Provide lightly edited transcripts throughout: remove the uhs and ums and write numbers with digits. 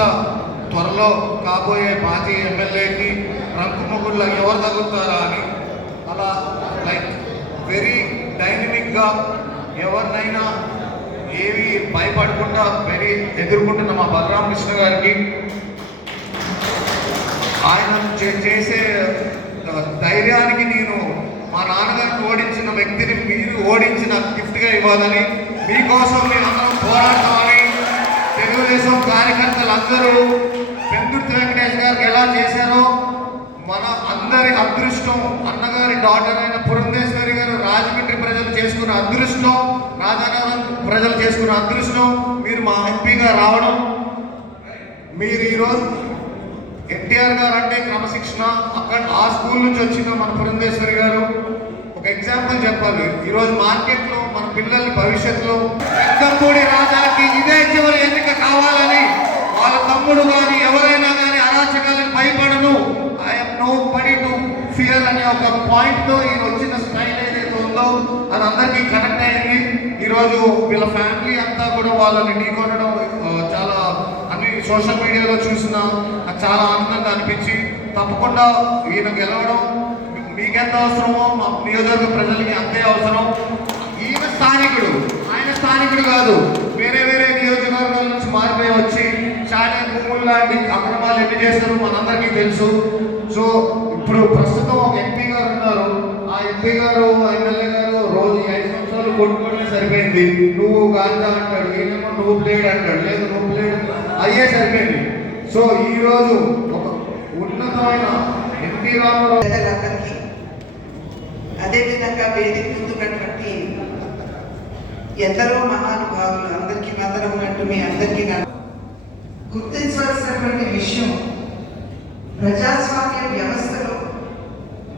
నిజంగా త్వరలో కాబోయే మాజీ ఎమ్మెల్యేకి రంకుమొగుళ్ళ ఎవరు తగులుతారా అని అలా లైక్ వెరీ డైనమిక్గా ఎవరినైనా ఏవి భయపడకుండా వెరీ ఎదుర్కొంటున్న మా బలరామకృష్ణ గారికి ఆయన చేసే ధైర్యానికి నేను మా నాన్నగారిని ఓడించిన వ్యక్తిని మీరు ఓడించిన గిఫ్ట్గా ఇవ్వాలని మీకోసం మేమందరం పోరాడతామని తెలుగుదేశం కార్యకర్తలు అందరూ పెందుర్తి వెంకటేష్ గారికి ఎలా చేశారో మన అందరి అదృష్టం, అన్నగారి డాటర్ అయిన పురంధేశ్వరి గారు రాజమండ్రి ప్రజలు చేసుకున్న అదృష్టం, రాజానగరం ప్రజలు చేసుకున్న అదృష్టం మీరు మా ఎంపీగా రావడం. మీరు ఈరోజు ఎన్టీఆర్ గారు అంటే క్రమశిక్షణ, అక్కడ ఆ స్కూల్ నుంచి వచ్చిన మన పురంధేశ్వరి గారు ఒక ఎగ్జాంపుల్ చెప్పాలి. ఈరోజు మార్కెట్లో మన పిల్లల్ని భవిష్యత్తులో పెద్దంపూడి రాజాకి ఇదే చివరి ఎన్నిక కావాలని వాళ్ళ తమ్ముడు కానీ ఎవరైనా కానీ అరాచకాలను భయపడను, I'm nobody to fear అనే ఒక పాయింట్తో ఈయన వచ్చిన స్టైల్ ఏదైతే ఉందో అది అందరికీ కనెక్ట్ అయింది. ఈరోజు వీళ్ళ ఫ్యామిలీ అంతా కూడా వాళ్ళని ఢీకొనడం చాలా అన్ని సోషల్ మీడియాలో చూసిన నాకు చాలా ఆనందంగా అనిపించి, తప్పకుండా ఈయన గెలవడం మీకెంత అవసరమో మా నియోజకవర్గ ప్రజలకి అంతే అవసరం. ఈయన స్థానికుడు, ఆయన స్థానికుడు కాదు, వేరే వేరే నియోజకవర్గాల నుంచి మారిపోయి వచ్చి చాటే భూములు లాంటి అక్రమాలు ఎన్ని చేస్తారు మనందరికీ తెలుసు. సో ఇప్పుడు ప్రస్తుతం ఒక ఎంపీ గారు ఉన్నారు, ఆ ఎంపీ గారు ఎమ్మెల్యే గారు రోజు 5 సంవత్సరాలు కొట్టుకోవడమే సరిపోయింది. నువ్వు గాంజా అంటాడు, ఈయనేమో నువ్వు ప్లేడ్ అంటాడు, లేదు నువ్వు ప్లేడ్ అయ్యే సరిపోయింది. సో ఈరోజు ఒక ఉన్నతమైన ఎన్టీ రామారావు అదేవిధంగా వేదిక ముందున్నటువంటి ఎందరో మహానుభావులు అందరికీ వందనం అంటూ మీ అందరికీ గుర్తించవలసినటువంటి విషయం, ప్రజాస్వామ్య వ్యవస్థలో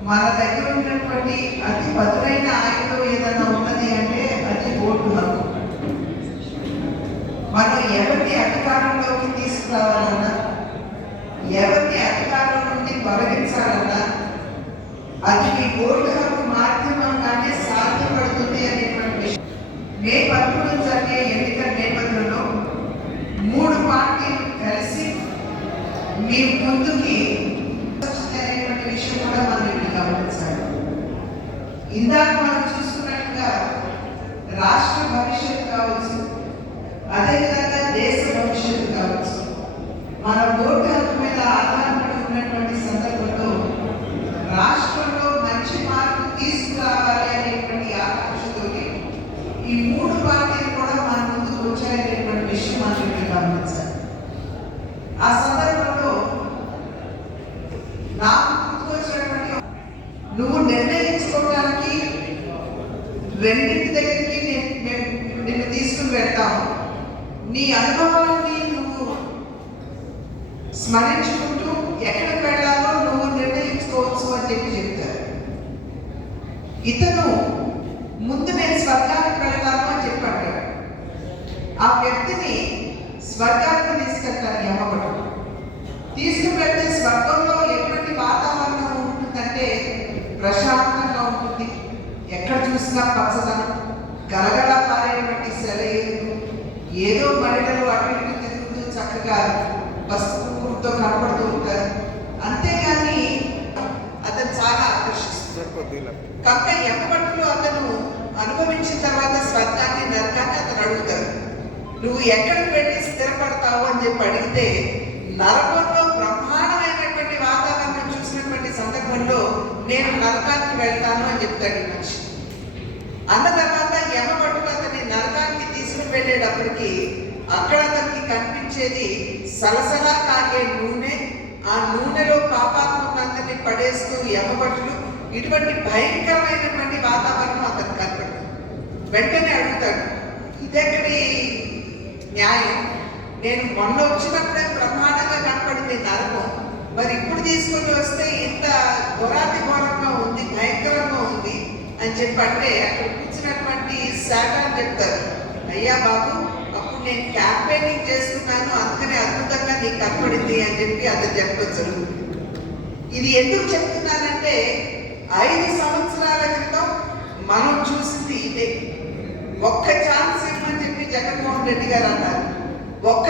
మన దగ్గర ఉన్నటువంటి అతి పదునైన ఆయుధం ఏదైనా ఉన్నది అంటే అది ఓటు హక్కు. మనం ఎవరిని అధికారంలోకి తీసుకురావాలన్నా, ఎవరిని అధికారం నుండి తొలగించాలన్నా అది మీ ఓటు హక్కు మాధ్యమంగానే సాధ్యపడుతుంది అనేటువంటి విషయం. మే 11 జరిగే ఎన్నికల నేపథ్యంలో 3 పార్టీలు కలిసి మీ ముందుకి అనేటువంటి విషయం కూడా మనం ఇక్కడ గమనించాలి. ఇందాక మనం చూసుకున్నట్టుగా రాష్ట్ర భవిష్యత్తు కావచ్చు, అదేవిధంగా దేశ భవిష్యత్తు కావచ్చు, మన ఓటు హక్కు మీద ఆధారపడి ఉన్నటువంటి సందర్భంలో రాష్ట్రంలో మంచి మార్పు తీసుకురావాలి అనేటువంటి ఆకాంక్షతో ఈ 3 పార్టీలు కూడా మన ముందుకు వచ్చాయనేటువంటి విషయం మనం ఇక్కడ గమనించాలి. ఆ సందర్భంలో నాకు గుర్తుకొచ్చినటువంటి నువ్వు నిర్ణయించుకోవడానికి రెండింటి దగ్గరికి నిన్ను తీసుకుని వెళ్తాము, నీ అనుభవాన్ని నువ్వు స్మరించుకుంటూ ఎక్కడికి వెళ్ళాలో నువ్వు నిర్ణయించుకోవచ్చు అని చెప్తారు. ఇతను ముందు నేను స్వర్గానికి వెళ్తాను అని చెప్పాడు. ఆ వ్యక్తిని స్వర్గానికి తీసుకెళ్తాను యమపడు. తీసుకువెళ్తే స్వర్గంలో ఎటువంటి వాతావరణం ఉంటుందంటే ప్రశాంతంగా ఉంటుంది, ఎక్కడ చూసినా పచ్చదనం, గలగల పారేటువంటి సెలయేరు, ఏదో మహిళలు అటు ఇటు తిరుగుతూ చక్కగా పసుపుతో కనపడుతూ ఉంటారు. అంతేగాని అతను చాలా ఆకర్షిస్తుంది. కనుక యమపట్టులో అతను అనుభవించిన తర్వాత స్వర్గాన్ని నరకాన్ని అతను అడుగుతాడు, నువ్వు ఎక్కడికి వెళ్ళి స్థిరపడతావు అని చెప్పి అడిగితే నరకంలో బ్రహ్మాండమైనటువంటి వాతావరణం చూసినటువంటి సందర్భంలో నేను నరకానికి వెళ్తాను అని చెప్తాడు ఈ మనిషి. అన్న తర్వాత యమపట్టులు అతన్ని నరకానికి తీసుకుని వెళ్ళేటప్పటికి అక్కడ అతనికి కనిపించేది సలసలా కాగే నూనె, ఆ నూనెలో పాపాత్మలందరినీ పడేస్తూ యమపట్టులు, ఇటువంటి భయంకరమైనటువంటి వాతావరణం అతను కనపడు. వెంటనే అడుగుతాడు, ఇదెక్కడి న్యాయం? నేను మొన్న వచ్చినప్పుడే బ్రహ్మాండంగా కనపడింది నరకం, మరి ఇప్పుడు తీసుకుని వస్తే ఇంత ఘోరాతి ఘోరంగా ఉంది, భయంకరంగా ఉంది అని చెప్పంటే అక్కడ కూర్చున్నటువంటి శాటాన్ని చెప్తారు, అయ్యా బాబు అప్పుడు నేను క్యాంపెయినింగ్ చేస్తున్నాను అందుకనే అద్భుతంగా నీకు కనపడింది అని చెప్పి అతను చెప్పొచ్చు. ఇది ఎందుకు చెప్తున్నానంటే 5 సంవత్సరాల క్రితం మనం చూసింది ఇదే. ఒక్క ఛాన్స్ ఇవ్వమని చెప్పి జగన్మోహన్ రెడ్డి గారు అన్నారు. ఒక్క